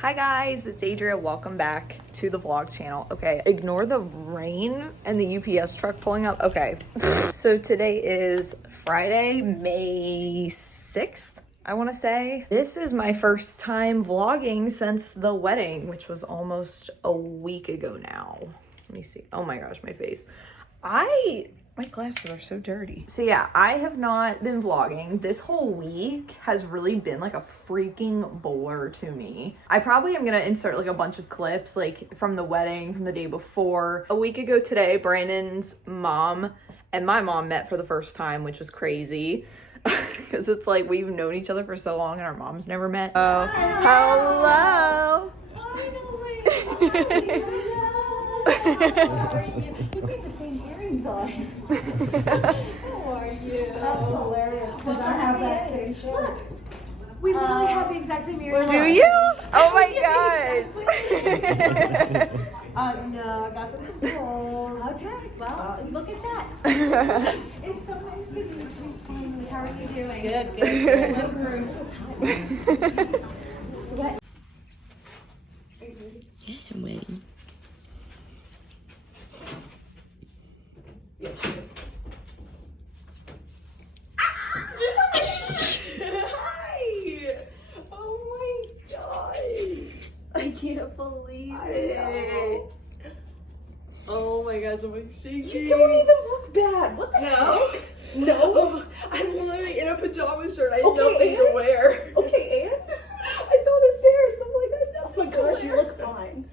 Hi guys, it's Adria. Welcome back to the vlog channel. Okay, ignore the rain and the UPS truck pulling up. Okay, so today is Friday, May 6th, I want to say. This is my first time vlogging since the wedding, which was almost a week ago now. Let me see. Oh my gosh, my face. My glasses are so dirty. So yeah, I have not been vlogging. This whole week has really been like a freaking blur to me. I probably am gonna insert like a bunch of clips like from the wedding, from the day before. A week ago today, Brandon's mom and my mom met for the first time, which was crazy. Because it's like we've known each other for so long and our moms never met. Oh, hello. You bring the same earrings on. How are you? That's hilarious. Because I have that same shirt. We literally have the exact same earrings. Do you? Oh my gosh. No, I got the controls. Okay, well, look at that. It's so nice to meet you, finally. How are you doing? Good, good. Little groom. It's hot. Sweat. Yes, I'm waiting. Hi! Oh my gosh. I can't believe it. Oh my gosh, I'm like shaking. You don't even look bad. What the heck? No. Oh, I'm literally in a pajama shirt. I have nothing to wear. Okay, and? I felt embarrassed. I'm like, I have Oh my nothing to gosh, you wear. look fine.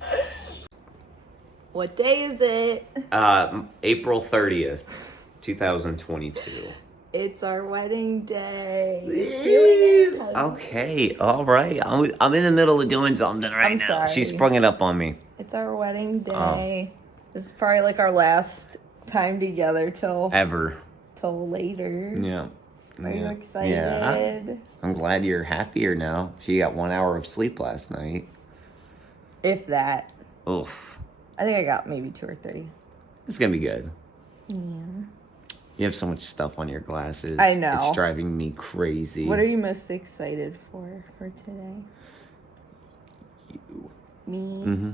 What day is it? April 30th, 2022. It's our wedding day. Okay, all right. I'm in the middle of doing something right I'm now. sorry. She sprung it up on me. It's our wedding day. This is probably like our last time together till Ever. later. Yeah. Are you excited? Yeah. I'm glad you're happier now. She got 1 hour of sleep last night. If that. Oof. I think I got maybe 2 or 3. It's gonna be good. Yeah. You have so much stuff on your glasses. I know. It's driving me crazy. What are you most excited for today? You. Me? Mm-hmm.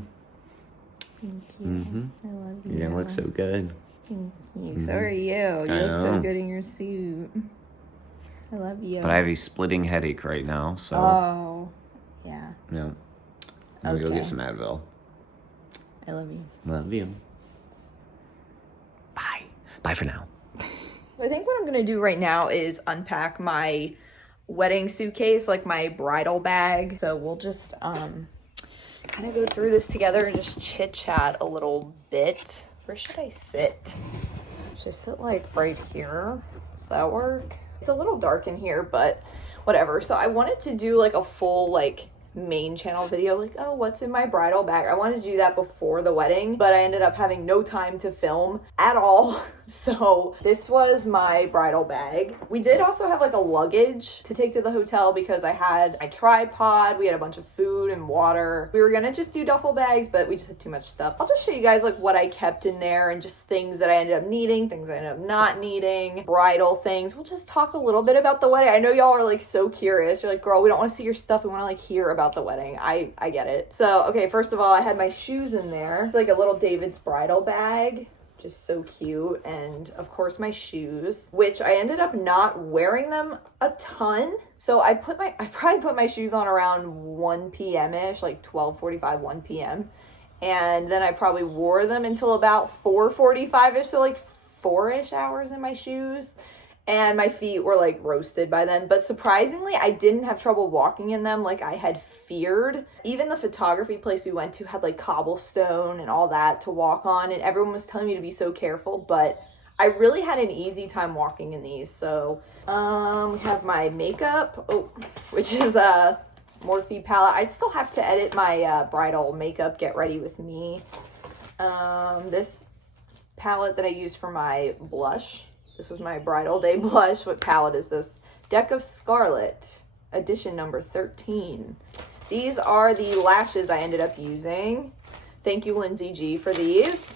Thank you. Mm-hmm. I love you. You're gonna look so good. Thank you. So are you. You look so know. good in your suit. I love you. But I have a splitting headache right now, so Oh, yeah. yeah. I'm gonna go Okay. get some Advil. I love you. Love you. Bye. Bye for now. I think what I'm gonna do right now is unpack my wedding suitcase, like my bridal bag. So we'll just kind of go through this together and just chit chat a little bit. Where should I sit? Should I sit like right here? Does that work? It's a little dark in here, but whatever. So I wanted to do like a full like main channel video, like, oh, what's in my bridal bag? I wanted to do that before the wedding, but I ended up having no time to film at all. So this was my bridal bag. We did also have like a luggage to take to the hotel because I had my tripod, we had a bunch of food and water. We were gonna just do duffel bags, but we just had too much stuff. I'll just show you guys like what I kept in there and just things that I ended up needing, things I ended up not needing, bridal things. We'll just talk a little bit about the wedding. I know y'all are like so curious. You're like, girl, we don't want to see your stuff. We want to like hear about the wedding. I get it. So, okay, first of all, I had my shoes in there. It's like a little David's bridal bag. Just so cute. And of course my shoes, which I ended up not wearing them a ton. So I probably put my shoes on around 1 p.m. ish, like 12:45, 1 p.m. And then I probably wore them until about 4:45 ish. So like 4-ish hours in my shoes. And my feet were like roasted by then. But surprisingly, I didn't have trouble walking in them like I had feared. Even the photography place we went to had like cobblestone and all that to walk on. And everyone was telling me to be so careful. But I really had an easy time walking in these. So we have my makeup, which is a Morphe palette. I still have to edit my bridal makeup, get ready with me. This palette that I used for my blush. This was my bridal day blush. What palette is this? Deck of Scarlet, edition number 13. These are the lashes I ended up using. Thank you, Lindsay G, for these.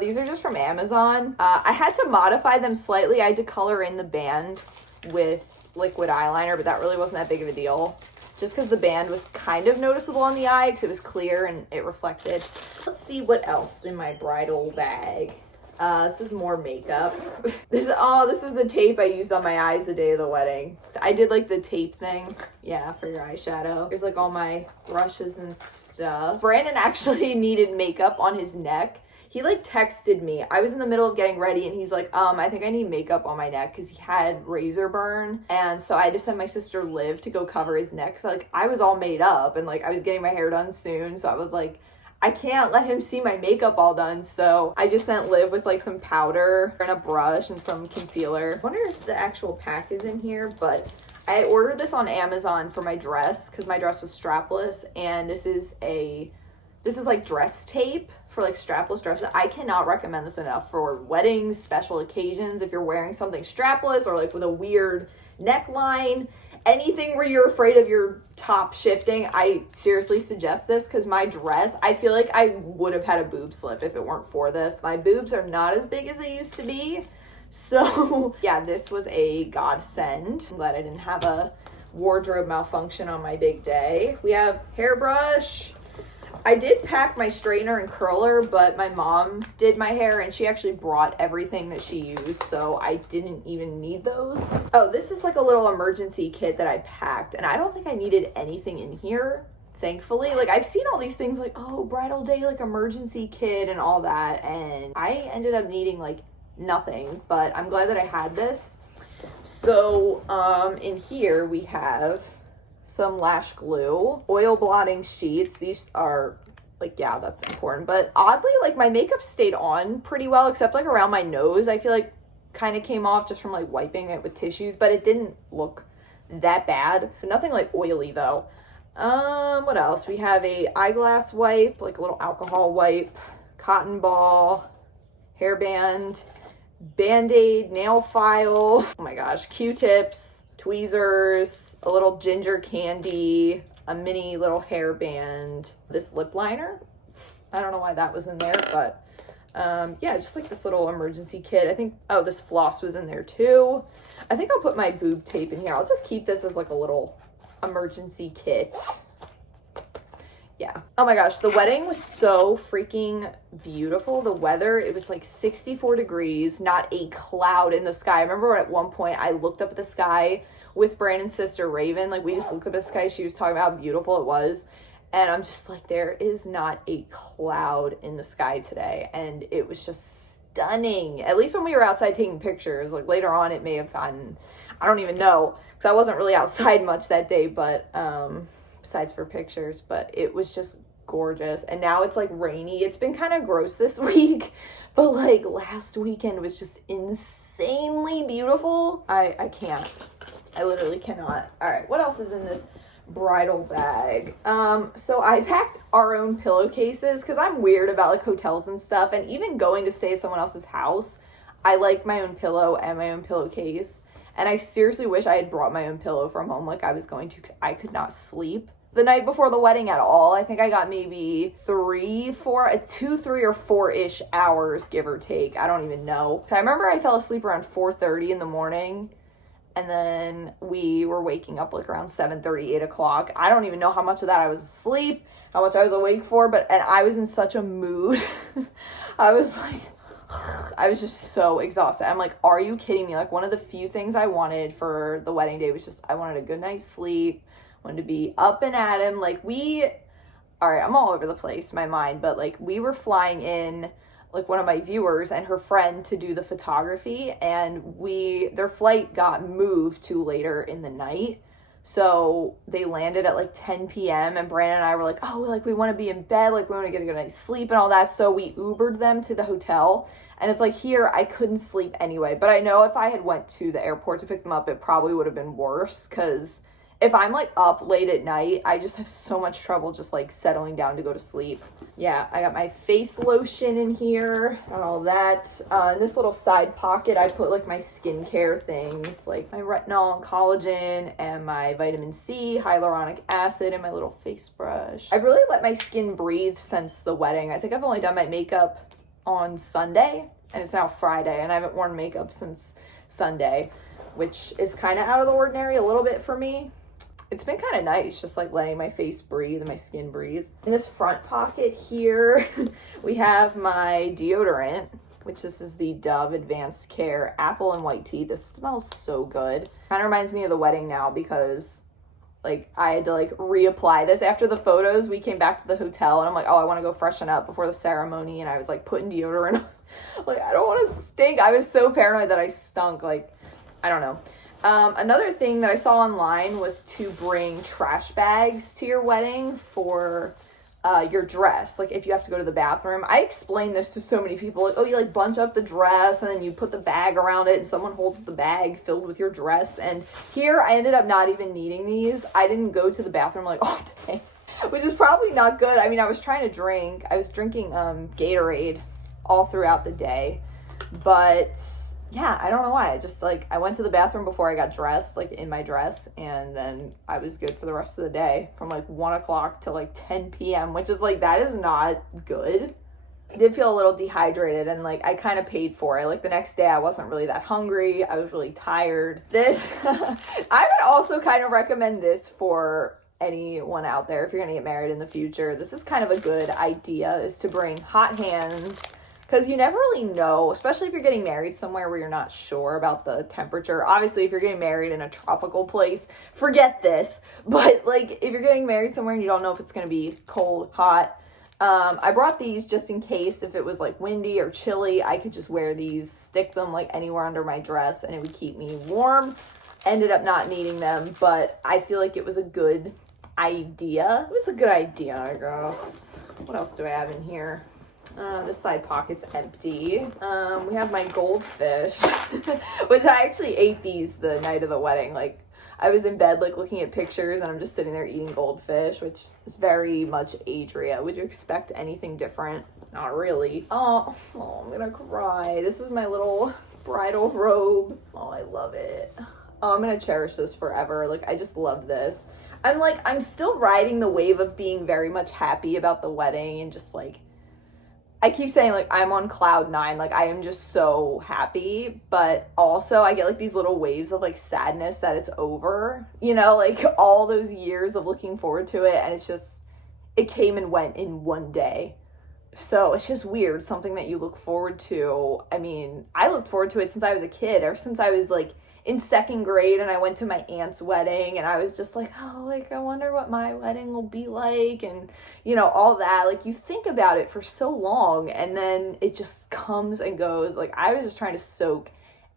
These are just from Amazon. I had to modify them slightly. I had to color in the band with liquid eyeliner, but that really wasn't that big of a deal. just because the band was kind of noticeable on the eye because it was clear and it reflected. Let's see what else in my bridal bag. This is more makeup. This is the tape I used on my eyes the day of the wedding. So I did like the tape thing, yeah, for your eyeshadow. Here's like all my brushes and stuff. Brandon actually needed makeup on his neck. He like texted me. I was in the middle of getting ready and he's like, I think I need makeup on my neck because he had razor burn. And so I just sent my sister Liv to go cover his neck. So like I was all made up and like I was getting my hair done soon. So I was like, I can't let him see my makeup all done. So I just sent Liv with like some powder and a brush and some concealer. I wonder if the actual pack is in here, but I ordered this on Amazon for my dress because my dress was strapless. And this is like dress tape for like strapless dresses. I cannot recommend this enough for weddings, special occasions. If you're wearing something strapless or like with a weird neckline, anything where you're afraid of your top shifting, I seriously suggest this because my dress, I feel like I would have had a boob slip if it weren't for this. My boobs are not as big as they used to be. So yeah, this was a godsend. I'm glad I didn't have a wardrobe malfunction on my big day. We have hairbrush. I did pack my straightener and curler, but my mom did my hair and she actually brought everything that she used, so I didn't even need those. Oh, this is like a little emergency kit that I packed, and I don't think I needed anything in here, thankfully. Like, I've seen all these things like, oh, bridal day, like emergency kit and all that, and I ended up needing like nothing, but I'm glad that I had this. So, in here we have some lash glue, oil blotting sheets. These are like, yeah, that's important. But oddly, like my makeup stayed on pretty well, except like around my nose. I feel like kind of came off just from like wiping it with tissues, but it didn't look that bad. Nothing like oily though. What else? We have a eyeglass wipe, like a little alcohol wipe, cotton ball, hairband, Band-Aid, nail file. Oh my gosh, Q-tips, tweezers, a little ginger candy, a mini little hairband, this lip liner. I don't know why that was in there, but yeah, just like this little emergency kit. I think, oh, this floss was in there too. I think I'll put my boob tape in here. I'll just keep this as like a little emergency kit. Yeah. Oh my gosh, the wedding was so freaking beautiful. The weather, it was like 64 degrees, not a cloud in the sky. I remember at one point I looked up at the sky with Brandon's sister Raven. Like, we just looked up at the sky. She was talking about how beautiful it was. And I'm just like, there is not a cloud in the sky today. And it was just stunning. At least when we were outside taking pictures. Like, later on it may have gotten, I don't even know, because I wasn't really outside much that day, but besides for pictures, but it was just gorgeous. And now it's like rainy. It's been kind of gross this week, but like last weekend was just insanely beautiful. I can't. I literally cannot. All right, what else is in this bridal bag? So I packed our own pillowcases because I'm weird about like hotels and stuff, and even going to stay at someone else's house, I like my own pillow and my own pillowcase. And I seriously wish I had brought my own pillow from home like I was going to, because I could not sleep the night before the wedding at all. I think I got maybe 2, 3 or 4-ish hours, give or take. I don't even know. I remember I fell asleep around 4:30 in the morning, and then we were waking up like around 7:30, 8 o'clock. I don't even know how much of that I was asleep, how much I was awake for, and I was in such a mood. I was just so exhausted. I'm like, are you kidding me? Like, one of the few things I wanted for the wedding day was just, I wanted a good night's sleep, wanted to be up and at him. Like, all right, I'm all over the place, my mind, but like, we were flying in, like, one of my viewers and her friend to do the photography, and their flight got moved to later in the night. So they landed at like 10 p.m. and Brandon and I were like, oh, like we want to be in bed, like we want to get a good night's sleep and all that. So we Ubered them to the hotel, and it's like, here, I couldn't sleep anyway. But I know if I had went to the airport to pick them up, it probably would have been worse, because if I'm like up late at night, I just have so much trouble just like settling down to go to sleep. Yeah, I got my face lotion in here and all that. In this little side pocket, I put like my skincare things, like my retinol and collagen and my vitamin C, hyaluronic acid, and my little face brush. I've really let my skin breathe since the wedding. I think I've only done my makeup on Sunday, and it's now Friday, and I haven't worn makeup since Sunday, which is kind of out of the ordinary a little bit for me. it's been kind of nice just like letting my face breathe and my skin breathe. In this front pocket here, we have my deodorant, which this is the Dove Advanced Care Apple and White Tea. This smells so good. Kind of reminds me of the wedding now because like I had to like reapply this after the photos. We came back to the hotel and I'm like, oh, I want to go freshen up before the ceremony. And I was like putting deodorant on. Like, I don't want to stink. I was so paranoid that I stunk. Like, I don't know. Another thing that I saw online was to bring trash bags to your wedding for your dress. Like if you have to go to the bathroom. I explained this to so many people. Like, oh, you like bunch up the dress and then you put the bag around it and someone holds the bag filled with your dress. And here I ended up not even needing these. I didn't go to the bathroom like all day, which is probably not good. I mean, I was trying to drink. I was drinking Gatorade all throughout the day. But yeah, I don't know why. I just like, I went to the bathroom before I got dressed, like in my dress, and then I was good for the rest of the day from like 1 o'clock to like 10 p.m., which is like, that is not good. I did feel a little dehydrated and like I kind of paid for it. Like the next day I wasn't really that hungry. I was really tired. This, I would also kind of recommend this for anyone out there if you're gonna get married in the future. This is kind of a good idea, is to bring hot hands. Because you never really know, especially if you're getting married somewhere where you're not sure about the temperature. Obviously, if you're getting married in a tropical place, forget this. But like, if you're getting married somewhere and you don't know if it's going to be cold, hot, I brought these just in case if it was like windy or chilly, I could just wear these, stick them like anywhere under my dress, and it would keep me warm. Ended up not needing them, but I feel like it was a good idea. It was a good idea, I guess. What else do I have in here? This side pocket's empty. We have my goldfish, which I actually ate these the night of the wedding. Like, I was in bed, like, looking at pictures, and I'm just sitting there eating goldfish, which is very much Adria. Would you expect anything different? Not really. Oh, I'm gonna cry. This is my little bridal robe. Oh, I love it. Oh, I'm gonna cherish this forever. Like, I just love this. I'm still riding the wave of being very much happy about the wedding and just, like, I keep saying, like, I'm on cloud 9. Like, I am just so happy. But also, I get, like, these little waves of, like, sadness that it's over. You know, like, all those years of looking forward to it. And it's just, it came and went in one day. So, it's just weird. Something that you look forward to. I mean, I looked forward to it since I was a kid. Ever since I was, like, in 2nd grade and I went to my aunt's wedding and I was just like, oh, like, I wonder what my wedding will be like, and, you know, all that. Like, you think about it for so long and then it just comes and goes. Like, I was just trying to soak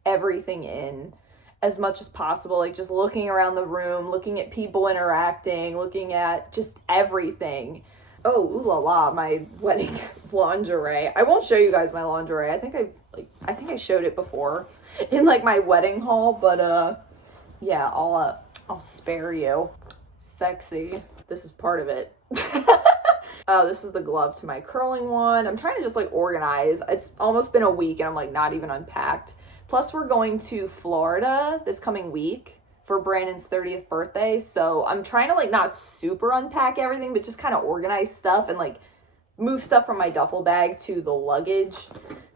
everything in as much as possible, like, just looking around the room, looking at people interacting, looking at just everything. Oh, ooh la la, my wedding lingerie. I won't show you guys my lingerie. I think I showed it before in like my wedding haul, but yeah, I'll spare you. Sexy. This is part of it. Oh, this is the glove to my curling one. I'm trying to just like organize. It's almost been a week and I'm like not even unpacked. Plus we're going to Florida this coming week for Brandon's 30th birthday. So I'm trying to like not super unpack everything, but just kind of organize stuff and like move stuff from my duffel bag to the luggage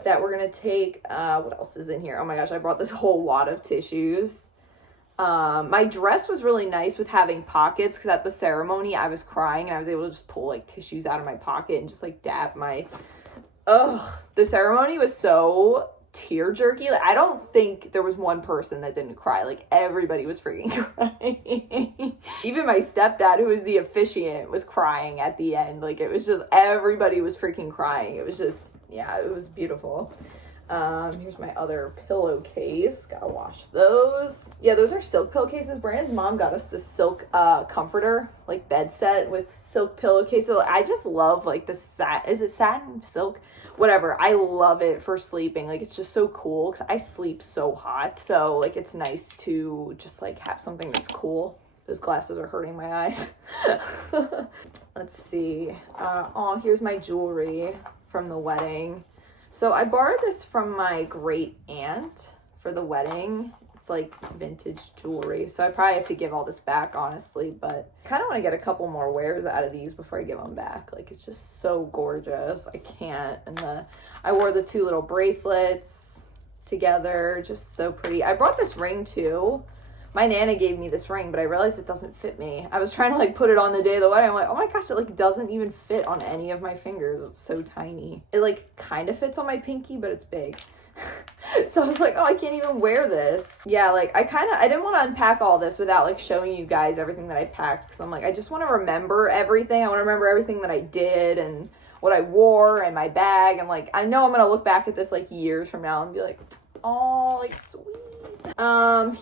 that we're going to take. What else is in here? Oh my gosh, I brought this whole wad of tissues. My dress was really nice with having pockets because at the ceremony I was crying and I was able to just pull like tissues out of my pocket and just like dab my, the ceremony was so tear jerky. Like, I don't think there was one person that didn't cry. Like, everybody was freaking crying. Even my stepdad, who was the officiant, was crying at the end. Like, it was just, everybody was freaking crying. It was just, yeah, it was beautiful. Here's my other pillowcase. Gotta wash those. Yeah, those are silk pillowcases. Brandon's mom got us this silk comforter, like bed set with silk pillowcases. I just love like the is it satin, silk? Whatever. I love it for sleeping. Like, it's just so cool because I sleep so hot. So like, it's nice to just like have something that's cool. Those glasses are hurting my eyes. Let's see. Oh, here's my jewelry from the wedding. So I borrowed this from my great aunt for the wedding. It's like vintage jewelry. So I probably have to give all this back, honestly, but I kind of want to get a couple more wears out of these before I give them back. Like, it's just so gorgeous. I can't. And I wore the 2 little bracelets together. Just so pretty. I brought this ring too, my Nana gave me this ring, but I realized it doesn't fit me. I was trying to like put it on the day of the wedding. I'm like, oh my gosh, it like doesn't even fit on any of my fingers. It's so tiny. It like kind of fits on my pinky, but it's big. So I was like, oh, I can't even wear this. Yeah, like I didn't want to unpack all this without like showing you guys everything that I packed, because I'm like, I just want to remember everything. I want to remember everything that I did and what I wore and my bag. And like, I know I'm going to look back at this like years from now and be like, oh, like sweet.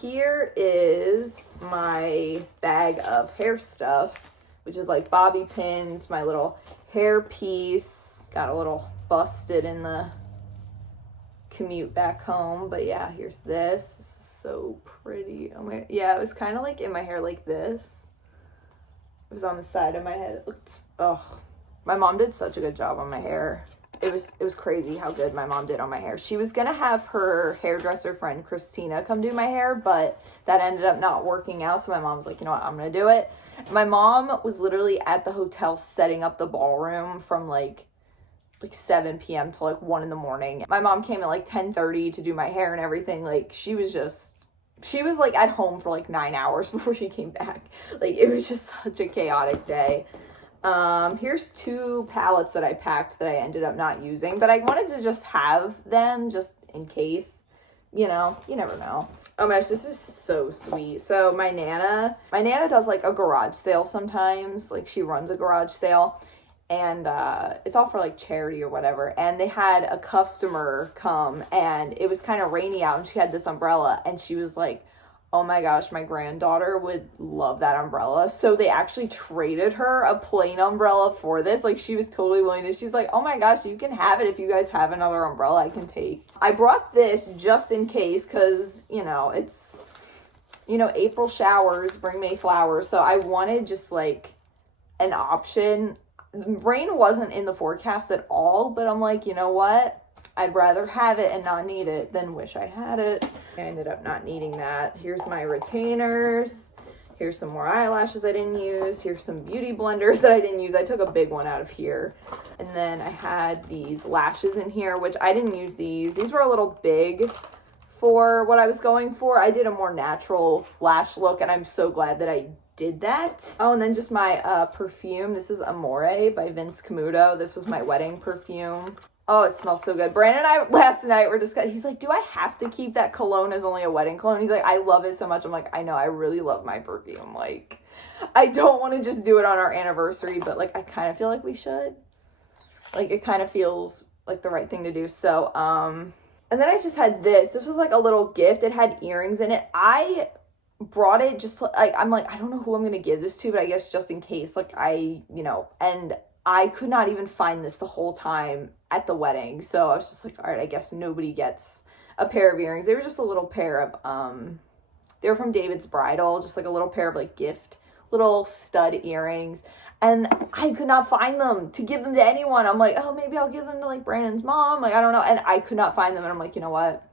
Here is my bag of hair stuff, which is like bobby pins, my little hair piece, got a little busted in the commute back home, but yeah, here's this. This is so pretty. Oh my, yeah, it was kind of like in my hair like this. It was on the side of my head. It looked, oh, my mom did such a good job on my hair. It was crazy how good my mom did on my hair. She was gonna have her hairdresser friend Christina come do my hair, but that ended up not working out. So my mom was like, you know what, I'm gonna do it. My mom was literally at the hotel setting up the ballroom from like 7 p.m. to like 1 in the morning. My mom came at like 10:30 to do my hair and everything. Like she was like at home for like 9 hours before she came back. Like it was just such a chaotic day. Here's 2 palettes that I packed that I ended up not using, but I wanted to just have them just in case, you know, you never know. Oh my gosh, this is so sweet. So my Nana does like a garage sale sometimes. Like she runs a garage sale, and it's all for like charity or whatever. And they had a customer come, and it was kind of rainy out, and she had this umbrella, and she was like, oh my gosh, my granddaughter would love that umbrella. So they actually traded her a plain umbrella for this. Like she was totally willing to, she's like, oh my gosh, you can have it if you guys have another umbrella I can take. I brought this just in case, because, you know, it's, you know, April showers bring May flowers. So I wanted just like an option. Rain wasn't in the forecast at all, but I'm like, you know what? I'd rather have it and not need it than wish I had it. I ended up not needing that. Here's my retainers. Here's some more eyelashes I didn't use. Here's some beauty blenders that I didn't use. I took a big one out of here. And then I had these lashes in here, which I didn't use these. These were a little big for what I was going for. I did a more natural lash look, and I'm so glad that I did that. Oh, and then just my perfume. This is Amore by Vince Camuto. This was my wedding perfume. Oh, it smells so good. Brandon and I last night were discussing, he's like, do I have to keep that cologne as only a wedding cologne? He's like, I love it so much. I'm like, I know, I really love my perfume. Like, I don't want to just do it on our anniversary, but like, I kind of feel like we should. Like, it kind of feels like the right thing to do. So, and then I just had this. This was like a little gift. It had earrings in it. I brought it just like, I'm like, I don't know who I'm going to give this to, but I guess just in case, like you know, and I could not even find this the whole time at the wedding. So I was just like, all right, I guess nobody gets a pair of earrings. They were just a little pair of, they were from David's Bridal, just like a little pair of like gift, little stud earrings. And I could not find them to give them to anyone. I'm like, oh, maybe I'll give them to like Brandon's mom. Like, I don't know. And I could not find them. And I'm like, you know what?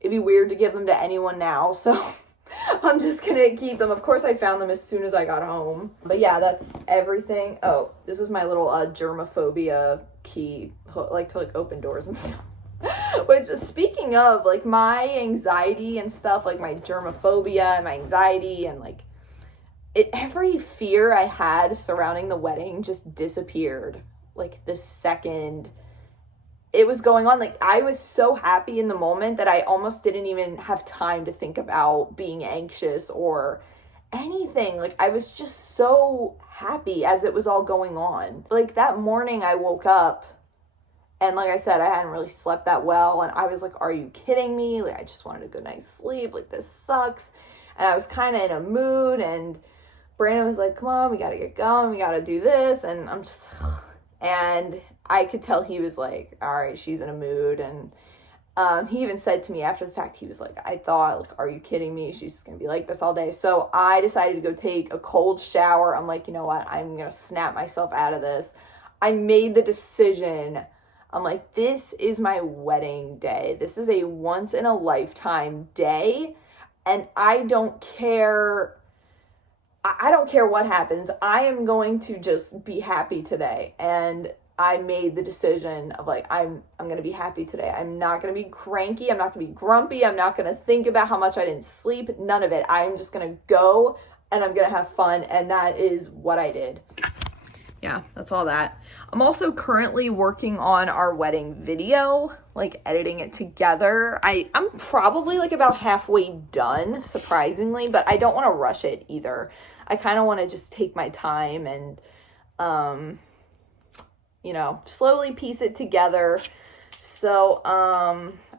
It'd be weird to give them to anyone now. So I'm just gonna keep them. Of course, I found them as soon as I got home. But yeah, that's everything. Oh, this is my little germophobia key, like to like open doors and stuff. Which, speaking of like my anxiety and stuff, like my germophobia and my anxiety and like every fear I had surrounding the wedding just disappeared. Like the second it was going on. Like I was so happy in the moment that I almost didn't even have time to think about being anxious or anything. Like I was just so happy as it was all going on. Like that morning I woke up, and like I said, I hadn't really slept that well, and I was like, are you kidding me? Like I just wanted a good night's sleep. Like this sucks. And I was kind of in a mood, and Brandon was like, come on, we got to get going. We got to do this. And I'm just, and I could tell he was like, all right, she's in a mood. And he even said to me after the fact, he was like, I thought, like, are you kidding me? She's just going to be like this all day. So I decided to go take a cold shower. I'm like, you know what? I'm going to snap myself out of this. I made the decision. I'm like, this is my wedding day. This is a once in a lifetime day. And I don't care. I don't care what happens. I am going to just be happy today. And I made the decision of like, I'm gonna be happy today. I'm not gonna be cranky. I'm not gonna be grumpy. I'm not gonna think about how much I didn't sleep. None of it. I'm just gonna go and I'm gonna have fun. And that is what I did. Yeah, that's all that. I'm also currently working on our wedding video, like editing it together. I'm probably like about halfway done, surprisingly, but I don't want to rush it either. I kind of want to just take my time and, you know, slowly piece it together. So,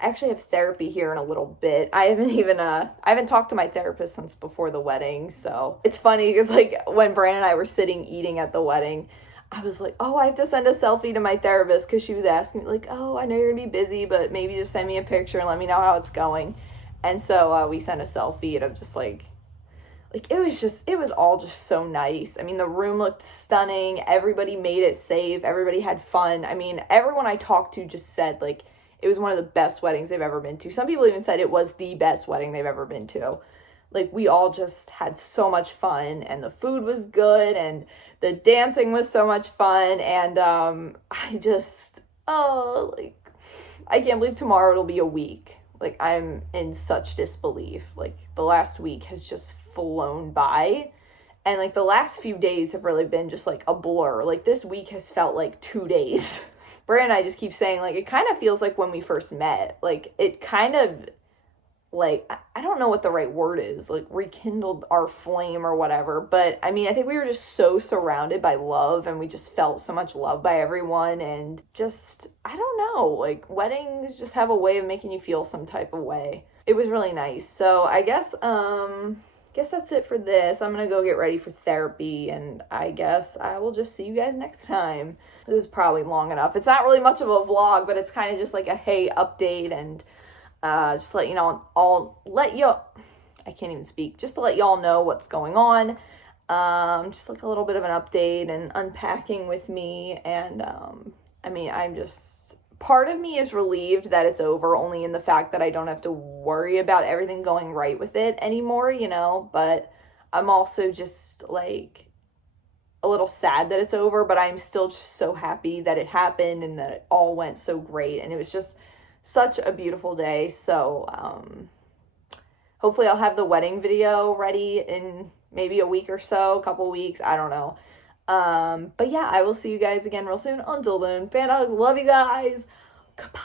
I actually have therapy here in a little bit. I haven't talked to my therapist since before the wedding. So it's funny because like when Brandon and I were sitting eating at the wedding, I was like, oh, I have to send a selfie to my therapist because she was asking me like, oh, I know you're gonna be busy, but maybe just send me a picture and let me know how it's going. And so we sent a selfie and I'm just like it was all just so nice. I mean, the room looked stunning. Everybody made it safe. Everybody had fun. I mean, everyone I talked to just said like it was one of the best weddings they've ever been to. Some people even said it was the best wedding they've ever been to. Like, we all just had so much fun, and the food was good, and the dancing was so much fun, and I can't believe tomorrow it'll be a week. Like, I'm in such disbelief. Like, the last week has just flown by, and like the last few days have really been just like a blur. Like, this week has felt like 2 days. Brandon and I just keep saying, like, it kind of feels like when we first met. Like, it kind of, like, I don't know what the right word is, like, rekindled our flame or whatever. But, I mean, I think we were just so surrounded by love, and we just felt so much love by everyone, and just, I don't know, like, weddings just have a way of making you feel some type of way. It was really nice. So, I guess that's it for this. I'm gonna go get ready for therapy, and I guess I will just see you guys next time. This is probably long enough. It's not really much of a vlog, but it's kind of just like a hey update, and just to let you know, I can't even speak, just to let y'all know what's going on. Just like a little bit of an update and unpacking with me, and I mean, part of me is relieved that it's over, only in the fact that I don't have to worry about everything going right with it anymore, you know, but I'm also just like a little sad that it's over, but I'm still just so happy that it happened and that it all went so great, and it was just such a beautiful day. So hopefully I'll have the wedding video ready in maybe a week or so, a couple weeks, I don't know. But yeah, I will see you guys again real soon. Until then, fan hugs, love you guys. Goodbye.